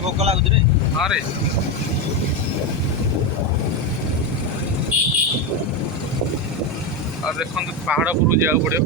भोक लगुच हाँ रे और देखो पहाड़ उपरू जाओ पड़ो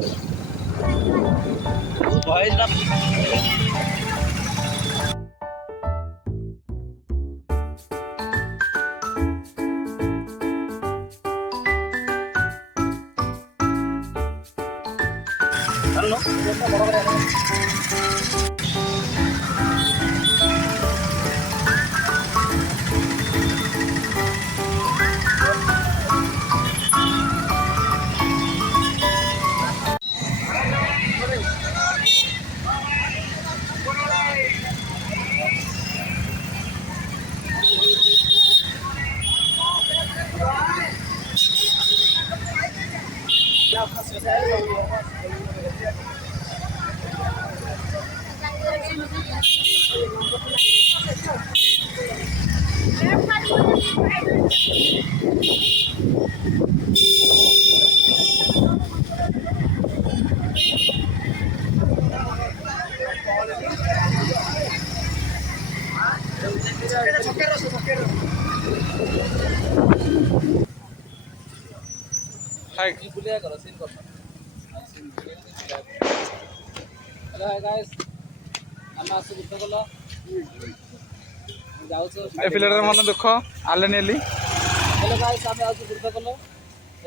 पिलार मन दुख आले नेली हेलो गाइस आम आज बुर्दकल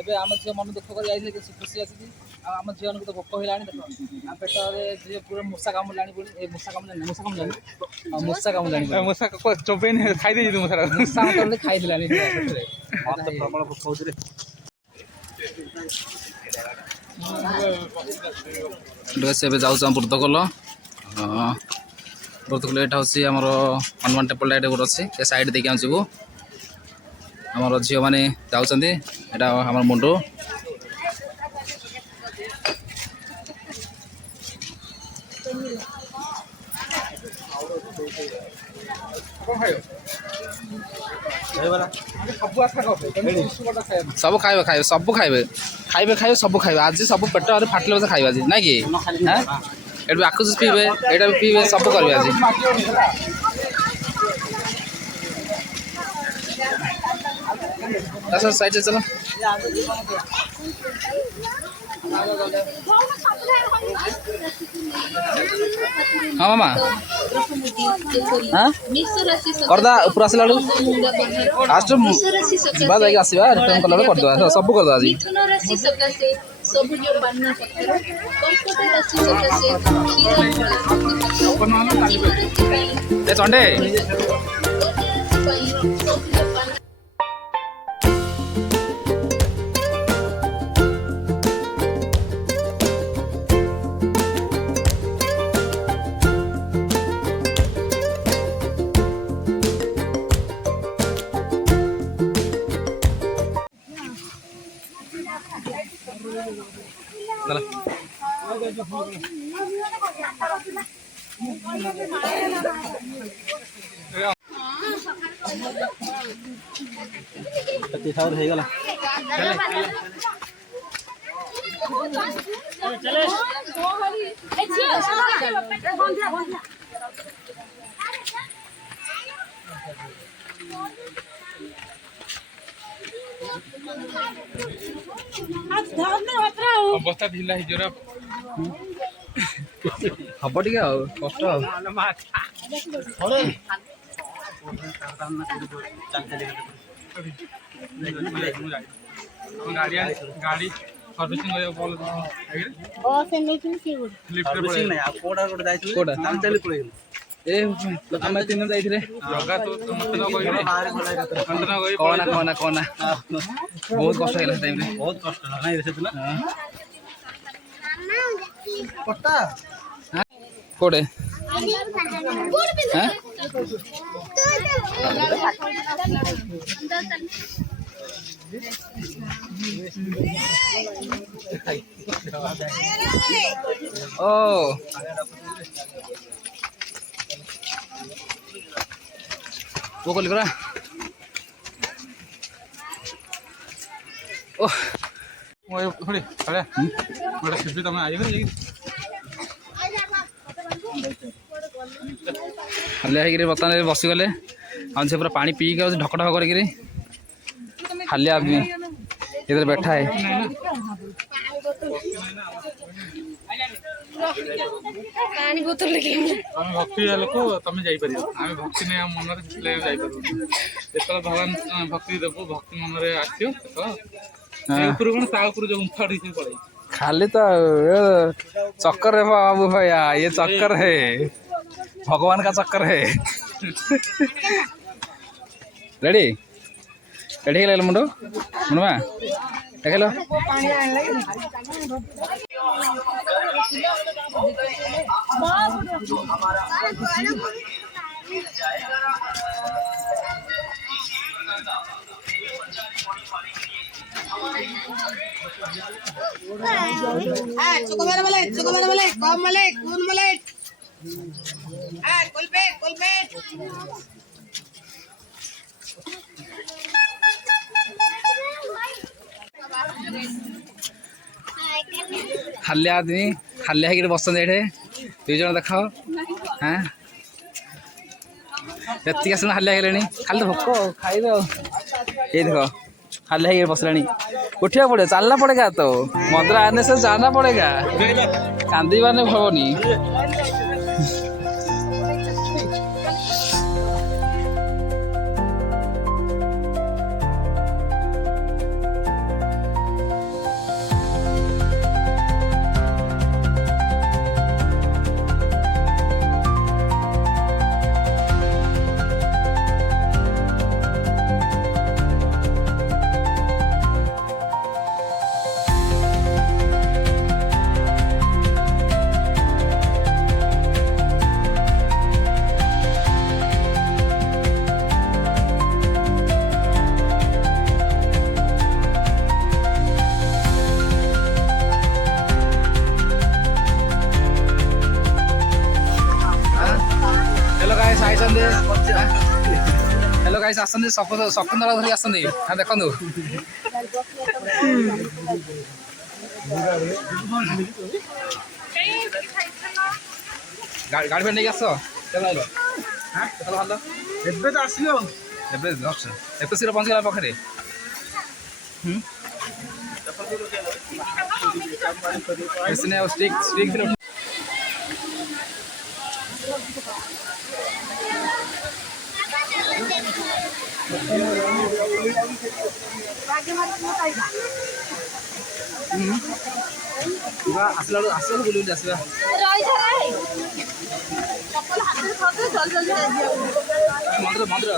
एबे आम झील मन दुख कर जाइए खुशी आसी आम झील को तो भोक होगा देख आम पेट झील पूरा मूषा कामुलानी मूषा कामुलानी मूषा चोपेन खाई दे मूषा मूषा मतलब खाई दिलानी प्रबल भोक हो ड्रेस एबे जाऊँ बुर्दकल बुर्दकल यहाँ हूँ आम हनुमान टेम्पल लाइट गोटे अच्छे साइड देखिए आम जीवु आमर झील मैंने जाऊँगी यहाँ आम मुंडू सब खाइबे खाइबे सब खाइबे खाइबे खाइबे सब खाइबे आज सब पेट आगे फाटले बस खाइबे आज ना कि ये आखु जूस पीबे यहाँ भी पीबे सब करेंगे आज साइड से चलो हाँ मामा हाँ करदा ऊपर आसला लास्ट जा आसवा रिटर्न कला करदे सब करदे आज चंडे अवस्था ढिला हो हम टे कष्ट गाड़ी सर्विसिंग आम तीन जाइए कहना कहना बहुत कष्ट है टाइम बहुत कष्ट कोटे ओ वो कल ओह थोड़ी खड़े बड़ा शिफ्ट तुम आज कर हालिया होकर बर्तमान बसीगले आम से पूरा पानी पीक ढक ढक कर हालिया आदमी इधर बैठा है। आम भक्ति लोक तुम जापर आम भक्ति नहीं आम मन जापर जो भगवान भक्ति देव भक्ति मन में आसो कौन ता जो गुंफा पड़े खाली तो चक्कर है बाबू भैया, ये चक्कर है, भगवान का चक्कर है। रेडी रेडी है मुंडो मुंडमा देख लो हालिया आदमी हालिया होकर बसते ये दुई जन देख हाँ ये आस हालिया गले खाली तो भोक खाई ये देख हालिया होकर बसला उठा पड़े चलना पड़ेगा तो मंदिर आने से जाना पड़ेगा कांदी बाने भवनी हेलो गाइस आसंदे सकुंदला धरी आसंदे हाँ देखंदु गाड़ी पे नहीं आसो चलो आइलो हां चलो हल्लो एबे तो आसियो एबे जस्ट एबे सिर पहुंच गला पाखरे इसने स्टिक स्टिक आसला आसला बोली आसवा मंदिर मंदिर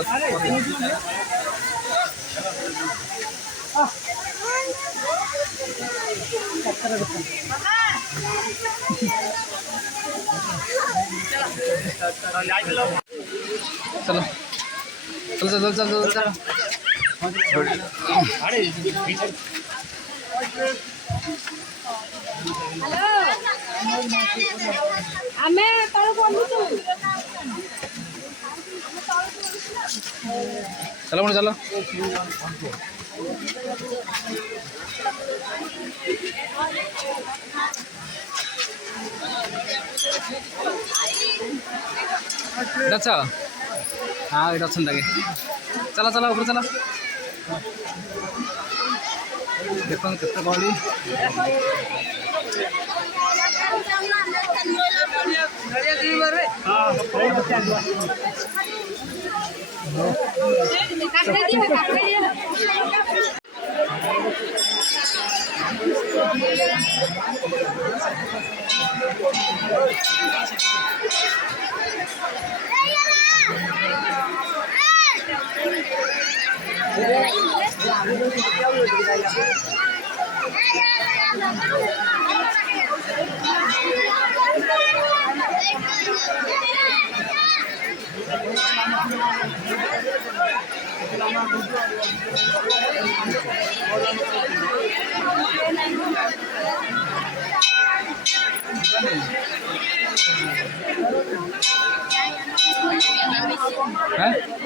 चलो चलो चलो चलो चलो आमे तळ बोलुचु चलो मुझे चलो अच्छा हाँ ये अच्छा लगे चला चला ऊपर चला देखो कितना गहली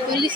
पुलिस